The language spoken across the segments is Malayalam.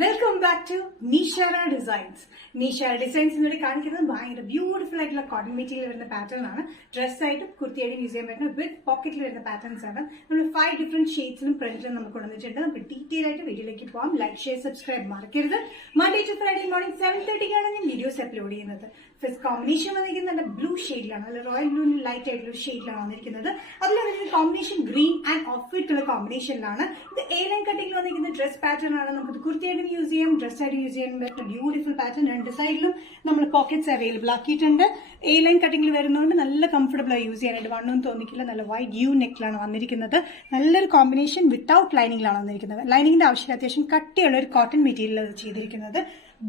Welcome back to Neeshara designs. Neeshara designs എന്നോട് കാണിക്കുന്നത് ഭയങ്കര ബ്യൂട്ടിഫുൾ ആയിട്ടുള്ള കോട്ടൺ മെറ്റീരിയൽ വരുന്ന പാറ്റേൺ ആണ്. ഡ്രസ്സായിട്ടും കുർത്തിയായിട്ടും യൂസ് ചെയ്യാൻ പറ്റുന്ന വിത്ത് പോക്കറ്റിൽ വരുന്ന പാറ്റേൺസ് ആണ്. നമ്മൾ 5 ഡിഫറെന്റ് ഷെയ്ഡ്സിലും പ്രിന്റിലും നമുക്ക് കൊണ്ടുവന്നിട്ടുണ്ട്. നമുക്ക് ഡീറ്റെയിൽ ആയിട്ട് വീഡിയോയിലേക്ക് പോകാം. ലൈക്ക്, ഷെയർ, സബ്സ്ക്രൈബ് മറക്കരുത്. മൺഡേ ടു ഫ്രൈഡേ മോർണിംഗ് 7:30 ഞാൻ വീഡിയോസ് അപ്ലോഡ് ചെയ്യുന്നത്. ഫസ്റ്റ് കോമ്പിനേഷൻ വന്നിരിക്കുന്നത് നല്ല ബ്ലൂ ഷെയ്ഡിലാണ്, നല്ല റോയൽ ബ്ലൂ ലൈറ്റ് ആയിട്ടുള്ള ഷെയ്ഡിലാണ് വന്നിരിക്കുന്നത്. അതിൽ combination green and off white ഉള്ള കോമ്പിനേഷനിലാണ്. ഇത് A-line കട്ടിംഗ് വന്നിരിക്കുന്ന ഡ്രസ് പാറ്റേൺ ആണ്. നമുക്ക് കുർത്തിയായിട്ടും യൂസ് ചെയ്യാം, ഡ്രസ്സായിട്ട് യൂസ് ചെയ്യാൻ പറ്റുന്ന ബ്യൂട്ടിഫുൾ പാറ്റേൺ. രണ്ട് സൈഡിലും നമ്മൾ പോക്കറ്റ്സ് അവൈലബിൾ ആക്കിയിട്ടുണ്ട്. A-line കട്ടിംഗിൽ വരുന്നതുകൊണ്ട് നല്ല കംഫർട്ടബിൾ ആയി യൂസ് ചെയ്യാനായിട്ട് വണ്ണും തോന്നിക്കില്ല. നല്ല വൈഡ് യു നെക്കിലാണ് വന്നിരിക്കുന്നത്. നല്ലൊരു കോമ്പിനേഷൻ വിത്തൌട്ട് ലൈനിങ്ങിലാണ് വന്നിരിക്കുന്നത്. ലൈനിങ്ങിന്റെ ആവശ്യമില്ല, അത്യാവശ്യം കട്ടിയുള്ള ഒരു കോട്ടൺ മെറ്റീരിയൽ ചെയ്തിരിക്കുന്നത്.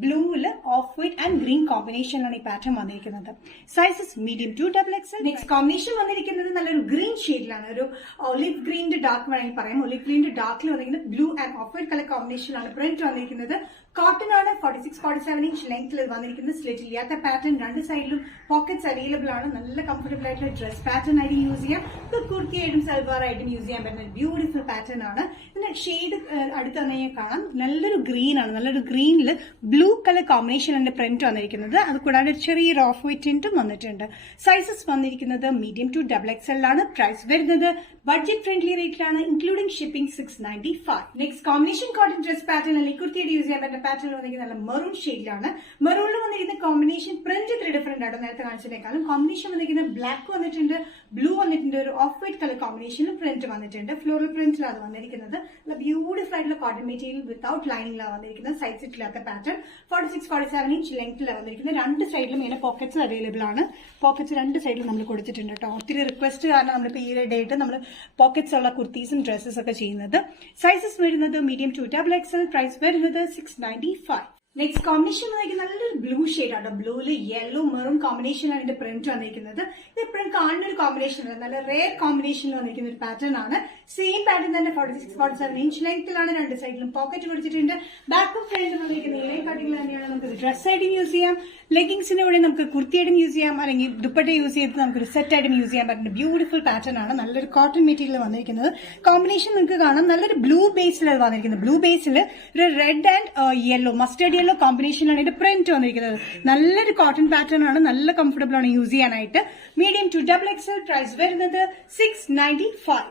ബ്ലൂവില് ഓഫ് വൈറ്റ് ആൻഡ് ഗ്രീൻ കോമ്പിനേഷനിലാണ് ഈ പാറ്റേൺ വന്നിരിക്കുന്നത്. Sizes medium to XXL. Next combination വന്നിരിക്കുന്നത് നല്ലൊരു ഗ്രീൻ ഷെയ്ഡിലാണ്. ഒരു ഒലിവ് ഗ്രീനിന്റെ ഡാർക്ക് വേണമെങ്കിൽ പറയാം. ഒലിവ് ഗ്രീനിന്റെ ഡാർക്കിൽ വന്നിരിക്കുന്നത് blue and off white colour കോമ്പിനേഷനിലാണ് പ്രിന്റ് വന്നിരിക്കുന്നത്. കോട്ടൺ ആണ്. 46-47 ഇഞ്ച് ലെങ്ത്തിൽ വന്നിരിക്കുന്നത്. സ്ലിറ്റ് ഇല്ലാത്ത പാറ്റേൺ. രണ്ട് സൈഡിലും പോക്കറ്റ്സ് അവൈലബിൾ ആണ്. നല്ല കംഫർട്ടബിൾ ആയിട്ടുള്ള ഡ്രസ് പാറ്റേൺ ആയിട്ട് യൂസ് ചെയ്യാം. കുർത്തിയായിട്ടും സൽവാറായിട്ടും യൂസ് ചെയ്യാൻ പറ്റുന്ന ബ്യൂട്ടിഫുൾ പാറ്റേൺ ആണ്. ഇതിന്റെ ഷെയ്ഡ് അടുത്ത് തന്നെ കാണാം. നല്ലൊരു ഗ്രീൻ ആണ്. നല്ലൊരു ഗ്രീനിൽ ബ്ലൂ കളർ കോമ്പിനേഷനിന്റെ പ്രിന്റ് വന്നിരിക്കുന്നത്. അത് കൂടാതെ ചെറിയൊരു ഓഫ് വൈറ്റ് ടിന്റും വന്നിട്ടുണ്ട്. സൈസസ് വന്നിരിക്കുന്നത് മീഡിയം ടു XXL ആണ്. പ്രൈസ് വരുന്നത് ബഡ്ജറ്റ് ഫ്രണ്ട്ലി റേറ്റിലാണ്, including shipping 695. Next combination cotton dress pattern അല്ലെങ്കിൽ കുർത്തിയായിട്ട് യൂസ് ചെയ്യാൻ പറ്റുന്ന പാറ്റേൺ വന്നിരിക്കുന്നത് നല്ല മെറൂൺ ഷെയ്ഡിലാണ്. മെറൂണിൽ വന്നിരിക്കുന്ന കോമ്പിനേഷൻ പ്രിന്റ് 3 ഡിഫറെന്റ് ആണ്. നേരത്തെ കാണിച്ചതിനേക്കാളും കോമ്പിനേഷൻ വന്നിരിക്കുന്നത് ബ്ലാക്ക് വന്നിട്ടുണ്ട്, ബ്ലൂ വന്നിട്ടുണ്ട്, ഒരു ഓഫ് വൈറ്റ് കളർ കോമ്പിനേഷനിൽ പ്രിന്റ് വന്നിട്ടുണ്ട്. ഫ്ലോറൽ പ്രിന്റിലാണ് വന്നിരിക്കുന്നത്. നല്ല ബ്യൂട്ടിഫുൾ ആയിട്ടുള്ള കോട്ടൺ മെറ്റീരിയൽ വിത്തൌട്ട് ലൈനിലാണ് വന്നിരിക്കുന്നത്. സൈസ് ഇല്ലാത്ത പാറ്റേൺ. 46-47 ഇഞ്ച് ലെങ്ത്തിലാണ് വന്നിരിക്കുന്നത്. രണ്ട് സൈഡിലും ഇങ്ങനെ പോക്കറ്റ്സ് അവൈലബിൾ ആണ്. പോക്കറ്റ്സ് രണ്ട് സൈഡിലും നമ്മൾ കൊടുത്തിട്ടുണ്ട് കേട്ടോ. ഒത്തിരി റിക്വസ്റ്റ് കാരണം നമ്മളിപ്പോൾ ഈ ഡേറ്റ് നമ്മൾ പോക്കറ്റ്സ് ഉള്ള കുർത്തീസും ഡ്രസ്സസ് ഒക്കെ ചെയ്യുന്നത്. സൈസസ് വരുന്നത് മീഡിയം ടു XXL. പ്രൈസ് വരുന്നത് 695. നെക്സ്റ്റ് കോമ്പിനേഷൻ വന്നിരിക്കുന്നത് നല്ലൊരു ബ്ലൂ ഷെയ്ഡാണ്. ബ്ലൂവില് യെല്ലോ മെറൂൺ കോമ്പിനേഷനാണ് ഇതിന്റെ പ്രിന്റ് വന്നിരിക്കുന്നത്. ഇത് എപ്പോഴും കാണുന്ന ഒരു കോമ്പിനേഷൻ അല്ല, നല്ല റെയർ കോമ്പിനേഷനിൽ വന്നിരിക്കുന്ന ഒരു പാറ്റേൺ ആണ്. സെയിം പാറ്റേൺ തന്നെ 46-47 ഇഞ്ച് ലെങ്ത്തിലാണ്. രണ്ട് സൈഡിലും പോക്കറ്റ് കൊടുത്തിട്ടുണ്ട്. ബാക്കും ഫ്രണ്ടും വന്നിരിക്കുന്ന A-line കട്ടിംഗ് തന്നെയാണ്. നമുക്ക് ഡ്രസ്സായിട്ടും യൂസ് ചെയ്യാം, ലെഗിങ്സിന്റെ കൂടെ നമുക്ക് കുർത്തിയായിട്ടും യൂസ് ചെയ്യാം, അല്ലെങ്കിൽ ദുപ്പട്ട യൂസ് ചെയ്ത് നമുക്കൊരു സെറ്റായിട്ടും യൂസ് ചെയ്യാൻ പറ്റുന്ന ബ്യൂട്ടിഫുൾ പാറ്റേൺ ആണ്. നല്ലൊരു കോട്ടൺ മെറ്റീരിയൽ വന്നിരിക്കുന്നത്. കോമ്പിനേഷൻ നിങ്ങൾക്ക് കാണാം. നല്ലൊരു ബ്ലൂ ബേസിലാണ് വന്നിരിക്കുന്നത്. ബ്ലൂ ബേസിൽ ഒരു red and yellow, mustard yellow കോമ്പിനേഷനിലാണ് ഇതിന്റെ പ്രിന്റ് വന്നിരിക്കുന്നത്. നല്ലൊരു കോട്ടൺ പാറ്റേൺ ആണ്. നല്ല കംഫർട്ടബിൾ ആണ് യൂസ് ചെയ്യാനായിട്ട്. Medium to XXL. പ്രൈസ് വരുന്നത് 695.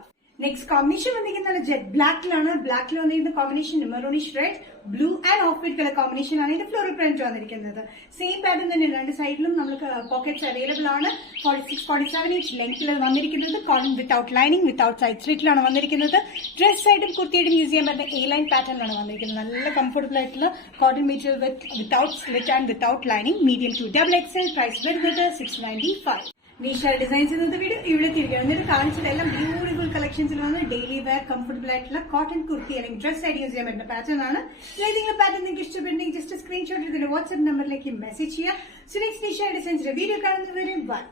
നെക്സ്റ്റ് കോമ്പിനേഷൻ വന്നിരിക്കുന്നത് നല്ല ജെറ്റ് ബ്ലാക്കിലാണ്. ബ്ലാക്കിൽ വന്നിരിക്കുന്ന combination maroonish red, blue and off white colour combination ആണ് ഇതിന്റെ ഫ്ലോറൽ പ്രിന്റ് വന്നിരിക്കുന്നത്. സെയിം പാറ്റേൺ തന്നെ രണ്ട് സൈഡിലും നമുക്ക് പോക്കറ്റ്സ് അവൈലബിൾ ആണ്. 46-47 ഇഞ്ച് ലെങ്ത്തിൽ വന്നിരിക്കുന്നത്. Cotton without lining, without side സ്ലിറ്റിലാണ് വന്നിരിക്കുന്നത്. ഡ്രസ് ആയിട്ടും കുർത്തിയായിട്ടും യൂസ് ചെയ്യാൻ പറ്റുന്ന A-line പാറ്റേണിലാണ് വന്നിരിക്കുന്നത്. നല്ല കംഫർട്ടബിൾ ആയിട്ടുള്ള cotton material without slit and without lining. Medium to XXL. Price വരുന്നത് 695. നീഷാര ഡിസൈൻസ് എന്ന വീഡിയോ ഇവിടെ തിരികെ എന്നിട്ട് കാണിച്ചതെല്ലാം ബ്യൂട്ടിഫുൾ കളക്ഷൻസിൽ വന്ന് ഡെയിലി വെയർ കംഫർട്ടബിൾ ആയിട്ടുള്ള കോട്ടൺ കുർത്തി അല്ലെങ്കിൽ ഡ്രസ് ആയിട്ട് യൂസ് ചെയ്യാൻ പറ്റുന്ന പാറ്റേൺ ആണ്. ഏതെങ്കിലും പാറ്റേൺ നിങ്ങൾക്ക് ഇഷ്ടപ്പെടുന്നെങ്കിൽ ജസ്റ്റ് സ്ക്രീൻഷോട്ട് ഇതിന്റെ വാട്സ്ആപ്പ് നമ്പറിലേക്ക് മെസ്സേജ് ചെയ്യുക. സോ നെക്സ്റ്റ് നീഷാര ഡിസൈൻസിന്റെ വീഡിയോ കാണുന്നവരെ ബൈ.